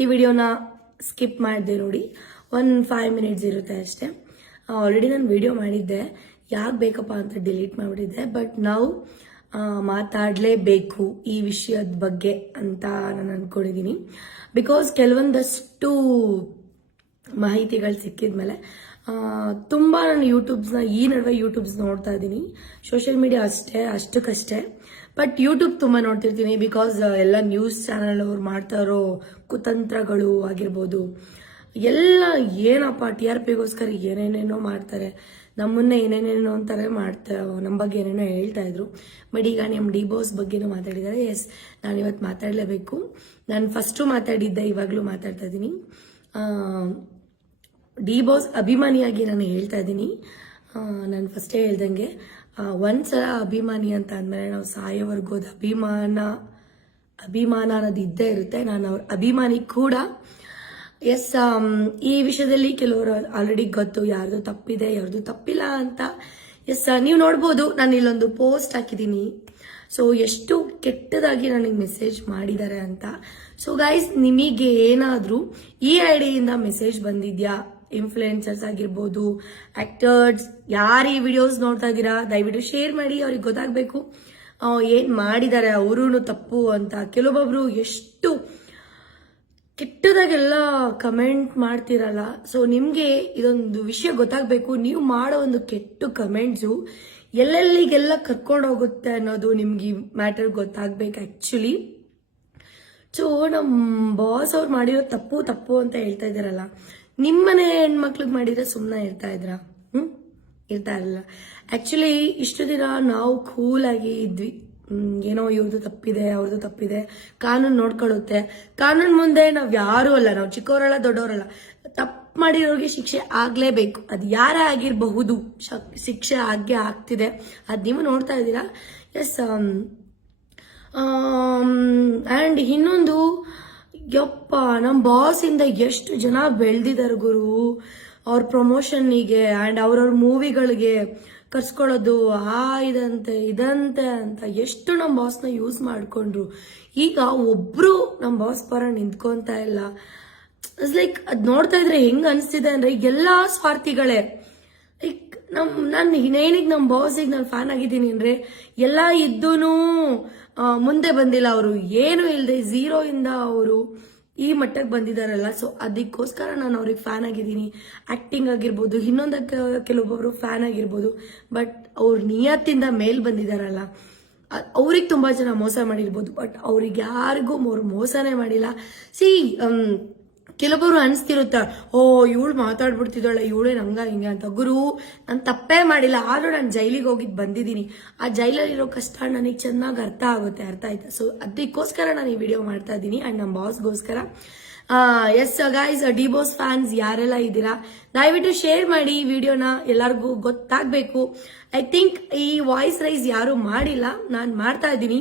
ಈ ವಿಡಿಯೋನ ಸ್ಕಿಪ್ ಮಾಡಿದೆ ನೋಡಿ. 5 ಮಿನಿಟ್ಸ್ ಇರುತ್ತೆ ಅಷ್ಟೇ. ಆಲ್ರೆಡಿ ನಾನು ವಿಡಿಯೋ ಮಾಡಿದ್ದೆ, ಯಾಕೆ ಬೇಕಪ್ಪ ಅಂತ ಡಿಲೀಟ್ ಮಾಡಿಬಿಟ್ಟಿದ್ದೆ. ಬಟ್ ನಾವು ಮಾತಾಡಲೇಬೇಕು ಈ ವಿಷಯದ ಬಗ್ಗೆ ಅಂತ ನಾನು ಅಂದ್ಕೊಂಡಿದ್ದೀನಿ. ಬಿಕಾಸ್ ಕೆಲವೊಂದಷ್ಟು ಮಾಹಿತಿಗಳು ಸಿಕ್ಕಿದ್ಮೇಲೆ ತುಂಬ ನಾನು ಈ ನಡುವೆ ಯೂಟ್ಯೂಬ್ಸ್ ನೋಡ್ತಾ ಇದ್ದೀನಿ. ಸೋಷಿಯಲ್ ಮೀಡಿಯಾ ಅಷ್ಟಕ್ಕಷ್ಟೇ. ಬಟ್ ಯೂಟ್ಯೂಬ್ ತುಂಬ ನೋಡ್ತಿರ್ತೀನಿ. ಬಿಕಾಸ್ ಎಲ್ಲ ನ್ಯೂಸ್ ಚಾನಲ್ ಅವ್ರು ಮಾಡ್ತಾ ಇರೋ ಕುತಂತ್ರಗಳು ಆಗಿರ್ಬೋದು, ಎಲ್ಲ ಏನಪ್ಪ TRPಗೋಸ್ಕರ ಏನೇನೇನೋ ಮಾಡ್ತಾರೆ. ನಮ್ಮನ್ನೇ ಏನೇನೇನೋ ಅಂತಾರೆ ಮಾಡ್ತಾರೆ, ನಮ್ಮ ಬಗ್ಗೆ ಏನೇನೋ ಹೇಳ್ತಾ ಇದ್ರು. ಬಟ್ ಈಗ ನಮ್ಮ ಡಿ ಬಾಸ್ ಬಗ್ಗೆನೂ ಮಾತಾಡಿದ್ದಾರೆ. ಎಸ್, ನಾನು ಇವತ್ತು ಮಾತಾಡಲೇಬೇಕು. ನಾನು ಫಸ್ಟು ಮಾತಾಡಿದ್ದೆ, ಇವಾಗಲೂ ಮಾತಾಡ್ತಾ ಇದ್ದೀನಿ. ಡಿ ಬಾಸ್ ಅಭಿಮಾನಿಯಾಗಿ ನಾನು ಹೇಳ್ತಾ ಇದ್ದೀನಿ. ನಾನು ಫಸ್ಟೇ ಹೇಳ್ದಂಗೆ ಒಂದ್ಸಲ ಅಭಿಮಾನಿ ಅಂತ ಅಂದಮೇಲೆ ನಾವು ಸಾಯೋವರೆಗೂ ಅದು ಅಭಿಮಾನ ಅನ್ನೋದು ಇದ್ದೇ ಇರುತ್ತೆ. ನಾನು ಅವ್ರ ಅಭಿಮಾನಿ ಕೂಡ. ಎಸ್, ಈ ವಿಷಯದಲ್ಲಿ ಕೆಲವರು ಆಲ್ರೆಡಿ ಗೊತ್ತು ಯಾರ್ದು ತಪ್ಪಿದೆ ಯಾರ್ದು ತಪ್ಪಿಲ್ಲ ಅಂತ. ಎಸ್, ನೀವು ನೋಡ್ಬೋದು, ನಾನು ಇಲ್ಲೊಂದು ಪೋಸ್ಟ್ ಹಾಕಿದ್ದೀನಿ. ಸೊ ಎಷ್ಟು ಕೆಟ್ಟದಾಗಿ ನನಗೆ ಮೆಸೇಜ್ ಮಾಡಿದ್ದಾರೆ ಅಂತ. ಸೊ ಗೈಸ್, ನಿಮಗೆ ಏನಾದರೂ ಈ ಐಡಿಯಿಂದ ಮೆಸೇಜ್ ಬಂದಿದ್ಯಾ? ಇನ್ಫ್ಲುಯೆನ್ಸರ್ಸ್ ಆಗಿರ್ಬೋದು, ಆಕ್ಟರ್ಸ್, ಯಾರು ಈ ವಿಡಿಯೋಸ್ ನೋಡ್ತಾ ಇದ್ದೀರಾ, ದಯವಿಟ್ಟು ಶೇರ್ ಮಾಡಿ. ಅವ್ರಿಗೆ ಗೊತ್ತಾಗಬೇಕು ಏನು ಮಾಡಿದ್ದಾರೆ ಅವರು ತಪ್ಪು ಅಂತ. ಕೆಲವೊಬ್ಬರು ಎಷ್ಟು ಕೆಟ್ಟದಾಗೆಲ್ಲ ಕಮೆಂಟ್ ಮಾಡ್ತಿರಲ್ಲ. ಸೊ ನಿಮಗೆ ಇದೊಂದು ವಿಷಯ ಗೊತ್ತಾಗಬೇಕು. ನೀವು ಮಾಡೋ ಒಂದು ಕೆಟ್ಟ ಕಮೆಂಟ್ಸು ಎಲ್ಲೆಲ್ಲಿಗೆಲ್ಲ ಕರ್ಕೊಂಡು ಹೋಗುತ್ತೆ ಅನ್ನೋದು ನಿಮ್ಗೆ ಮ್ಯಾಟರ್ ಗೊತ್ತಾಗ್ಬೇಕು ಆ್ಯಕ್ಚುಲಿ. ಸೊ ನಮ್ಮ ಬಾಸ್ ಅವ್ರು ಮಾಡಿರೋ ತಪ್ಪು ಅಂತ ಹೇಳ್ತಾ ಇದ್ದಾರಲ್ಲ, ನಿಮ್ಮನೆ ಹೆಣ್ಮಕ್ಳಿಗೆ ಮಾಡಿದ್ರೆ ಸುಮ್ಮನೆ ಇರ್ತಾ ಇದ್ರಾ? ಇರ್ತಾ ಇರಲಿಲ್ಲ. ಆ್ಯಕ್ಚುಲಿ ಇಷ್ಟು ದಿನ ನಾವು ಕೂಲಾಗಿ ಇದ್ವಿ. ಏನೋ ಇವ್ರದ್ದು ತಪ್ಪಿದೆ ಅವ್ರದ್ದು ತಪ್ಪಿದೆ, ಕಾನೂನು ನೋಡ್ಕೊಳ್ಳುತ್ತೆ. ಕಾನೂನು ಮುಂದೆ ನಾವು ಯಾರೂ ಅಲ್ಲ, ನಾವು ಚಿಕ್ಕವರಲ್ಲ ದೊಡ್ಡವರಲ್ಲ. ತಪ್ಪು ಮಾಡಿರೋರಿಗೆ ಶಿಕ್ಷೆ ಆಗಲೇಬೇಕು. ಅದು ಯಾರೇ ಆಗಿರಬಹುದು, ಶಿಕ್ಷೆ ಆಗೇ ಆಗ್ತಿದೆ. ಅದು ನೀವು ನೋಡ್ತಾ ಇದ್ದೀರಾ. ಎಸ್, ಆ್ಯಂಡ್ ಇನ್ನೊಂದು, ಯಪ್ಪ, ನಮ್ಮ ಬಾಸಿಂದ ಎಷ್ಟು ಜನ ಬೆಳೆದಿದ್ದಾರೆ ಗುರು. ಅವ್ರ ಪ್ರಮೋಷನ್ನಿಗೆ ಆ್ಯಂಡ್ ಅವ್ರವ್ರ ಮೂವಿಗಳಿಗೆ ಕರ್ಸ್ಕೊಳ್ಳೋದು, ಇದಂತೆ ಅಂತ ಎಷ್ಟು ನಮ್ಮ ಬಾಸ್ನ ಯೂಸ್ ಮಾಡಿಕೊಂಡ್ರು. ಈಗ ಒಬ್ರು ನಮ್ಮ ಬಾಸ್ ಪರ ನಿಂತ್ಕೊಂತ ಇಲ್ಲ. ಇಟ್ಸ್ ಲೈಕ್ ಅದು ನೋಡ್ತಾ ಇದ್ರೆ ಹೆಂಗ್ ಅನಿಸ್ತಿದೆ ಅಂದ್ರೆ ಎಲ್ಲ ಸ್ವಾರ್ಥಿಗಳೇ. ಲೈಕ್ ನಾನು ಏನಿಗೆ ನಮ್ಮ ಬಾಸಿಗೆ ನಾನು ಫ್ಯಾನ್ ಆಗಿದ್ದೀನಿ ಅಂದ್ರೆ, ಎಲ್ಲ ಇದ್ದೂ ಮುಂದೆ ಬಂದಿಲ್ಲ. ಅವರು ಏನು ಇಲ್ಲದೆ ಝೀರೋ ಇಂದ ಅವರು ಈ ಮಟ್ಟಕ್ಕೆ ಬಂದಿದ್ದಾರಲ್ಲ. ಸೊ ಅದಕ್ಕೋಸ್ಕರ ನಾನು ಅವ್ರಿಗೆ ಫ್ಯಾನ್ ಆಗಿದ್ದೀನಿ. ಆಕ್ಟಿಂಗ್ ಆಗಿರ್ಬೋದು, ಇನ್ನೊಂದಕ್ಕೆ ಕೆಲವೊಬ್ಬರು ಫ್ಯಾನ್ ಆಗಿರ್ಬೋದು. ಬಟ್ ಅವ್ರ ನಿಯತ್ತಿಂದ ಮೇಲ್ ಬಂದಿದ್ದಾರಲ್ಲ, ಅವ್ರಿಗೆ ತುಂಬಾ ಜನ ಮೋಸ ಮಾಡಿರ್ಬೋದು. ಬಟ್ ಅವ್ರಿಗೆ ಯಾರಿಗೂ ಮೋಸನೇ ಮಾಡಿಲ್ಲ. ಕೆಲವೊಬ್ಬರು ಅನಿಸ್ತಿರುತ್ತ, ಇವಳು ಮಾತಾಡ್ಬಿಡ್ತಿದ್ದಾಳೆ, ಇವಳೇ ನಂಗ ಹಿಂಗೆ ಅಂತ. ಗುರು, ನಾನು ತಪ್ಪೇ ಮಾಡಿಲ್ಲ, ಆದ್ರೂ ನಾನು ಜೈಲಿಗೆ ಹೋಗಿದ್ದು ಬಂದಿದ್ದೀನಿ. ಆ ಜೈಲಲ್ಲಿರೋ ಕಷ್ಟ ನನಗೆ ಚೆನ್ನಾಗಿ ಅರ್ಥ ಆಯ್ತಾ? ಸೊ ಅದಕ್ಕೋಸ್ಕರ ನಾನು ಈ ವಿಡಿಯೋ ಮಾಡ್ತಾ ಇದ್ದೀನಿ, ಅಂಡ್ ನಮ್ಮ ಬಾಸ್ಗೋಸ್ಕರ. Yes guys, D boss fans ಯಾರೆಲ್ಲ ಇದ್ದೀರಾ, ದಯವಿಟ್ಟು ಶೇರ್ ಮಾಡಿ ಈ ವಿಡಿಯೋನ, ಎಲ್ಲರಿಗೂ ಗೊತ್ತಾಗಬೇಕು. ಐ ಥಿಂಕ್ ಈ ವಾಯ್ಸ್ ರೈಸ್ ಯಾರು ಮಾಡಿಲ್ಲ, ನಾನು ಮಾಡ್ತಾ ಇದ್ದೀನಿ.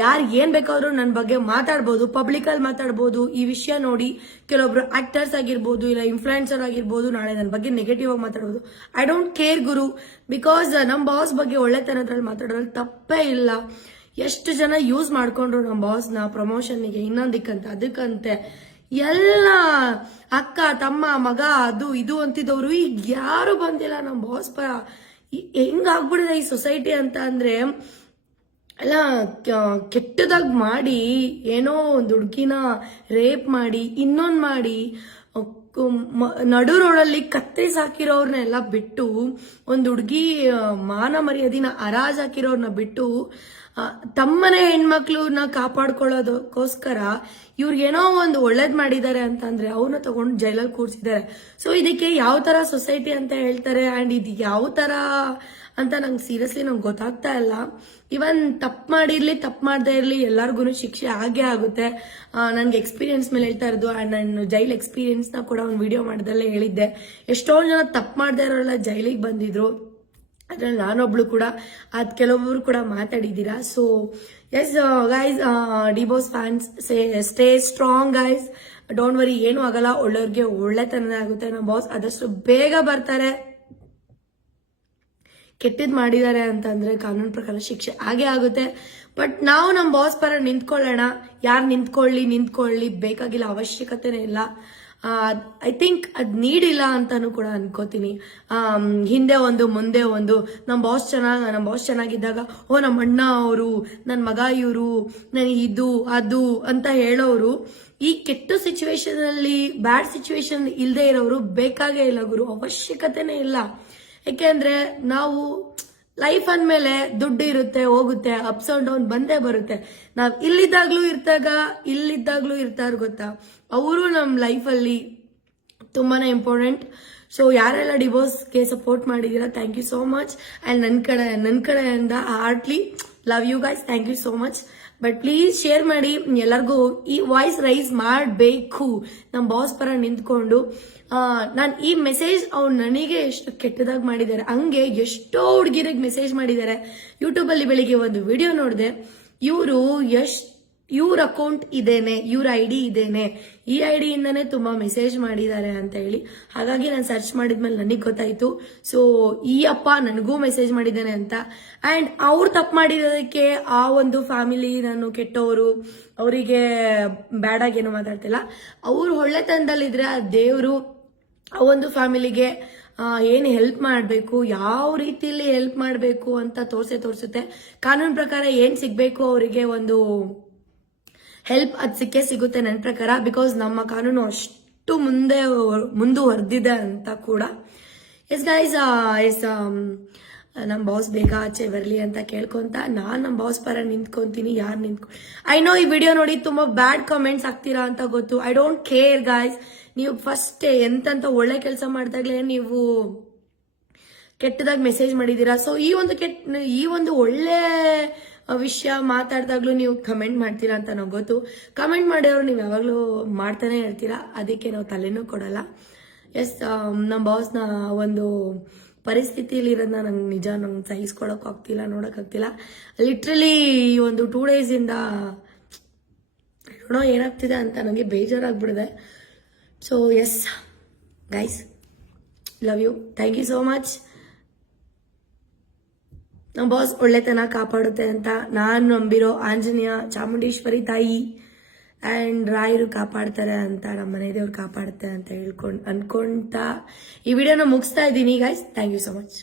ಯಾರು ಏನ್ ಬೇಕಾದ್ರೂ ನನ್ನ ಬಗ್ಗೆ ಮಾತಾಡ್ಬೋದು, ಪಬ್ಲಿಕ್ ಅಲ್ಲಿ ಮಾತಾಡ್ಬೋದು. ಈ ವಿಷಯ ನೋಡಿ ಕೆಲವೊಬ್ರು ಆಕ್ಟರ್ಸ್ ಆಗಿರ್ಬೋದು, ಇಲ್ಲ ಇನ್ಫ್ಲುಯೆನ್ಸರ್ ಆಗಿರ್ಬೋದು, ನಾಳೆ ನನ್ನ ಬಗ್ಗೆ ನೆಗೆಟಿವ್ ಆಗಿ ಮಾತಾಡ್ಬೋದು. I don't care Guru. Because ನಮ್ಮ ಬಾಸ್ ಬಗ್ಗೆ ಒಳ್ಳೆತನದ್ರಲ್ಲಿ ಮಾತಾಡೋದ್ರಲ್ಲಿ ತಪ್ಪೇ ಇಲ್ಲ. ಎಷ್ಟು ಜನ ಯೂಸ್ ಮಾಡ್ಕೊಂಡ್ರು ನಮ್ಮ ಬಾಸ್ನ ಪ್ರಮೋಷನ್ಗೆ, ಅದಕ್ಕಂತೆ ಎಲ್ಲ ಅಕ್ಕ ತಮ್ಮ ಮಗ ಅದು ಇದು ಅಂತಿದ್ದವ್ರು ಈಗ ಯಾರು ಬಂದಿಲ್ಲ ನಮ್ಮ ಬಾಸ್ ಪರ. ಹೆಂಗಾಗ್ಬಿಡಿದೆ ಈ ಸೊಸೈಟಿ ಅಂತ ಅಂದ್ರೆ, ಎಲ್ಲ ಕೆಟ್ಟದಾಗಿ ಮಾಡಿ, ಏನೋ ಒಂದು ಹುಡುಗಿನ ರೇಪ್ ಮಾಡಿ, ಇನ್ನೊಂದು ಮಾಡಿ, ನಡು ರೋಡಲ್ಲಿ ಕತ್ತರಿಸಿ ಹಾಕಿರೋರ್ನೆಲ್ಲ ಬಿಟ್ಟು, ಒಂದು ಹುಡುಗಿ ಮಾನ ಮರ್ಯಾದಿನ ಹರಾಜ್ ಹಾಕಿರೋರ್ನ ಬಿಟ್ಟು, ತಮ್ಮನೆ ಹೆಣ್ಮಕ್ಳನ್ನ ಕಾಪಾಡ್ಕೊಳ್ಳೋದಕ್ಕೋಸ್ಕರ ಇವ್ರಿಗೇನೋ ಒಂದು ಒಳ್ಳೇದ್ ಮಾಡಿದ್ದಾರೆ ಅಂತಂದ್ರೆ ಅವ್ರನ್ನ ತಗೊಂಡು ಜೈಲಲ್ಲಿ ಕೂರ್ಸಿದ್ದಾರೆ. ಸೊ ಇದಕ್ಕೆ ಯಾವ ತರ ಸೊಸೈಟಿ ಅಂತ ಹೇಳ್ತಾರೆ, ಅಂಡ್ ಇದು ಯಾವ ತರ ಅಂತ ನಂಗೆ ಸೀರಿಯಸ್ಲಿ ನಂಗೆ ಗೊತ್ತಾಗ್ತಾ ಇಲ್ಲ. ಇವನ್ ತಪ್ಪು ಮಾಡಿರ್ಲಿ ತಪ್ಪು ಮಾಡದೇ ಇರಲಿ, ಎಲ್ಲರಿಗೂ ಶಿಕ್ಷೆ ಆಗೇ ಆಗುತ್ತೆ. ನನಗೆ ಎಕ್ಸ್ಪೀರಿಯನ್ಸ್ ಮೇಲೆ ಹೇಳ್ತಾ ಇರೋದು. ಆ್ಯಂಡ್ ನಾನು ಜೈಲ್ ಎಕ್ಸ್ಪೀರಿಯನ್ಸ್ನ ಕೂಡ ಒಂದು ವಿಡಿಯೋ ಮಾಡಿದಲ್ಲೇ ಹೇಳಿದ್ದೆ. ಎಷ್ಟೊಂದು ಜನ ತಪ್ಪು ಮಾಡದೇ ಇರೋಲ್ಲ ಜೈಲಿಗೆ ಬಂದಿದ್ರು, ಅದ್ರಲ್ಲಿ ನಾನೊಬ್ಳು ಕೂಡ. ಅದು ಕೆಲವೊಬ್ರು ಕೂಡ ಮಾತಾಡಿದ್ದೀರಾ. So yes guys, D boss fans, stay strong guys, don't worry, ಏನೂ ಆಗಲ್ಲ. ಒಳ್ಳೆಯವ್ರಿಗೆ ಒಳ್ಳೆತನನೇ ಆಗುತ್ತೆ. ನಮ್ಮ ಬಾಸ್ ಆದಷ್ಟು ಬೇಗ ಬರ್ತಾರೆ. ಕೆಟ್ಟದ್ ಮಾಡಿದ್ದಾರೆ ಅಂತಂದ್ರೆ ಕಾನೂನು ಪ್ರಕಾರ ಶಿಕ್ಷೆ ಆಗೇ ಆಗುತ್ತೆ. ಬಟ್ ನಾವು ನಮ್ಮ ಬಾಸ್ ಪರ ನಿಂತ್ಕೊಳ್ಳೋಣ. ಯಾರು ನಿಂತ್ಕೊಳ್ಳಿ ಬೇಕಾಗಿಲ್ಲ, ಅವಶ್ಯಕತೆನೇ ಇಲ್ಲ. ಐ ಥಿಂಕ್ ಅದ್ ನೀಡಿಲ್ಲ ಅಂತಾನು ಕೂಡ ಅನ್ಕೋತೀನಿ. ಹಿಂದೆ ಒಂದು ಮುಂದೆ ಒಂದು ನಮ್ಮ ಬಾಸ್ ಚೆನ್ನಾಗಿದ್ದಾಗ ನಮ್ಮ ಅಣ್ಣ ಅವರು, ನನ್ನ ಮಗ ಇವರು, ನನಗೆ ಇದು ಅದು ಅಂತ ಹೇಳೋರು ಈ ಕೆಟ್ಟ ಸಿಚುವೇಶನ್ ಅಲ್ಲಿ, ಬ್ಯಾಡ್ ಸಿಚುವೇಶನ್ ಇಲ್ಲದೆ ಇರೋರು ಬೇಕಾಗೇ ಇಲ್ಲ ಗುರು, ಅವಶ್ಯಕತೆನೇ ಇಲ್ಲ. ಯಾಕೆಂದ್ರೆ ನಾವು ಲೈಫ್ ಅಂದ್ಮೇಲೆ ದುಡ್ಡು ಇರುತ್ತೆ, ಹೋಗುತ್ತೆ, ಅಪ್ಸ್ ಅಂಡ್ ಡೌನ್ ಬಂದೇ ಬರುತ್ತೆ. ನಾವ್ ಇಲ್ಲಿದ್ದಾಗ್ಲೂ ಇರ್ತಾರ ಗೊತ್ತಾ, ಅವರು ನಮ್ಮ ಲೈಫಲ್ಲಿ ತುಂಬಾನೇ ಇಂಪಾರ್ಟೆಂಟ್. ಸೊ ಯಾರೆಲ್ಲ ಡಿವೋರ್ಸ್ಗೆ ಸಪೋರ್ಟ್ ಮಾಡಿದೀರಾ, thank you so much. And ನನ್ನ ಕಡೆಯಿಂದ heartly love you guys, thank you so much. But please share ಮಾಡಿ ಎಲ್ಲರಿಗೂ. ಈ ವಾಯ್ಸ್ ರೈಸ್ ಮಾಡಬೇಕು, ನಮ್ಮ ಬಾಸ್ ಪರ ನಿಂತ್ಕೊಂಡು. ನಾನು ಈ ಮೆಸೇಜ್ ಅವ್ರು ನನಗೆ ಎಷ್ಟು ಕೆಟ್ಟದಾಗಿ ಮಾಡಿದ್ದಾರೆ, ಹಂಗೆ ಎಷ್ಟೋ ಹುಡುಗಿರಿಗೆ ಮೆಸೇಜ್ ಮಾಡಿದ್ದಾರೆ. ಯೂಟ್ಯೂಬಲ್ಲಿ ಬೆಳಿಗ್ಗೆ ಒಂದು ವಿಡಿಯೋ ನೋಡಿದೆ, ಇವ್ರ ಅಕೌಂಟ್ ಇದೇನೆ, ಇವ್ರ ID ಇದೇನೆ, ಈ IDಯಿಂದಾನೇ ತುಂಬಾ ಮೆಸೇಜ್ ಮಾಡಿದ್ದಾರೆ ಅಂತ ಹೇಳಿ. ಹಾಗಾಗಿ ನಾನು ಸರ್ಚ್ ಮಾಡಿದ್ಮೇಲೆ ನನಗೆ ಗೊತ್ತಾಯ್ತು. ಸೊ ಈ ಅಪ್ಪ ನನಗೂ ಮೆಸೇಜ್ ಮಾಡಿದ್ದಾನೆ ಅಂತ. ಅಂಡ್ ಅವ್ರು ತಪ್ಪು ಮಾಡಿರೋದಕ್ಕೆ ಆ ಒಂದು ಫ್ಯಾಮಿಲಿ, ನಾನು ಕೆಟ್ಟವರು, ಅವರಿಗೆ ಬ್ಯಾಡ್ ಆಗಿ ಏನು ಮಾತಾಡ್ತಿಲ್ಲ. ಅವ್ರು ಒಳ್ಳೆತನದಲ್ಲಿದ್ರೆ ಆ ದೇವರು ಆ ಒಂದು ಫ್ಯಾಮಿಲಿಗೆ ಏನು ಹೆಲ್ಪ್ ಮಾಡಬೇಕು, ಯಾವ ರೀತಿಯಲ್ಲಿ ಹೆಲ್ಪ್ ಮಾಡಬೇಕು ಅಂತ ತೋರಿಸುತ್ತೆ. ಕಾನೂನು ಪ್ರಕಾರ ಏನ್ ಸಿಗ್ಬೇಕು ಅವರಿಗೆ ಒಂದು ಹೆಲ್ಪ್ ಅದು ಸಿಕ್ಕೇ ಸಿಗುತ್ತೆ ನನ್ನ ಪ್ರಕಾರ. ಬಿಕಾಸ್ ನಮ್ಮ ಕಾನೂನು ಅಷ್ಟು ಮುಂದುವರೆದಿದೆ ಅಂತ ಕೂಡ. ಎಸ್ ಗೈಸ್, ನಮ್ಮ ಬಾಸ್ ಬೇಗ ಆಚೆ ಬರಲಿ ಅಂತ ಕೇಳ್ಕೊಂತ ನಾನು ನಮ್ಮ ಬಾಸ್ ಪರ ನಿಂತ್ಕೊಂತೀನಿ. ಐ ನೋ ಈ ವಿಡಿಯೋ ನೋಡಿ ತುಂಬಾ ಬ್ಯಾಡ್ ಕಮೆಂಟ್ಸ್ ಆಗ್ತೀರಾ ಅಂತ ಗೊತ್ತು. I don't care guys. ನೀವು ಫಸ್ಟ್ ಎಂತಂತ ಒಳ್ಳೆ ಕೆಲಸ ಮಾಡಿದಾಗ್ಲೇ ನೀವು ಕೆಟ್ಟದಾಗಿ ಮೆಸೇಜ್ ಮಾಡಿದೀರಾ. ಸೊ ಈ ಒಂದು ಒಳ್ಳೆ ವಿಷಯ ಮಾತಾಡಿದಾಗ್ಲೂ ನೀವು ಕಮೆಂಟ್ ಮಾಡ್ತೀರಾ ಅಂತ ನಂಗೆ ಗೊತ್ತು. ಕಮೆಂಟ್ ಮಾಡಿದವರು ನೀವು ಯಾವಾಗಲೂ ಮಾಡ್ತಾನೆ ಇರ್ತೀರಾ, ಅದಕ್ಕೆ ನಾವು ತಲೆನೂ ಕೊಡಲ್ಲ. ಎಸ್, ನಮ್ಮ ಬಾಸ್ನ ಒಂದು ಪರಿಸ್ಥಿತಿಯಲ್ಲಿ ಇರೋದನ್ನ ನಂಗೆ ಸಹಿಸ್ಕೊಳಕ್ ಆಗ್ತಿಲ್ಲ, ನೋಡೋಕ್ಕಾಗ್ತಿಲ್ಲ. ಲಿಟ್ರಲಿ ಈ ಒಂದು 2 ಡೇಸಿಂದ ಏನೋ ಏನಾಗ್ತಿದೆ ಅಂತ ನನಗೆ ಬೇಜಾರಾಗ್ಬಿಡಿದೆ. So yes guys, love you, thank you so much. ನಮ್ಮ ಬಾಸ್ ಒಳ್ಳೆತನ ಕಾಪಾಡುತ್ತೆ ಅಂತ ನಾನು ನಂಬಿರೋ ಆಂಜನೇಯ, ಚಾಮುಂಡೇಶ್ವರಿ ತಾಯಿ ಅಂಡ್ ರಾಯರು ಕಾಪಾಡ್ತಾರೆ ಅಂತ, ನಮ್ಮ ಮನೆ ದೇವ್ರು ಕಾಪಾಡುತ್ತೆ ಅಂತ ಅನ್ಕೊಂತ ಈ ವಿಡಿಯೋನ ಮುಗಿಸ್ತಾ ಇದ್ದೀನಿ guys. Thank you so much.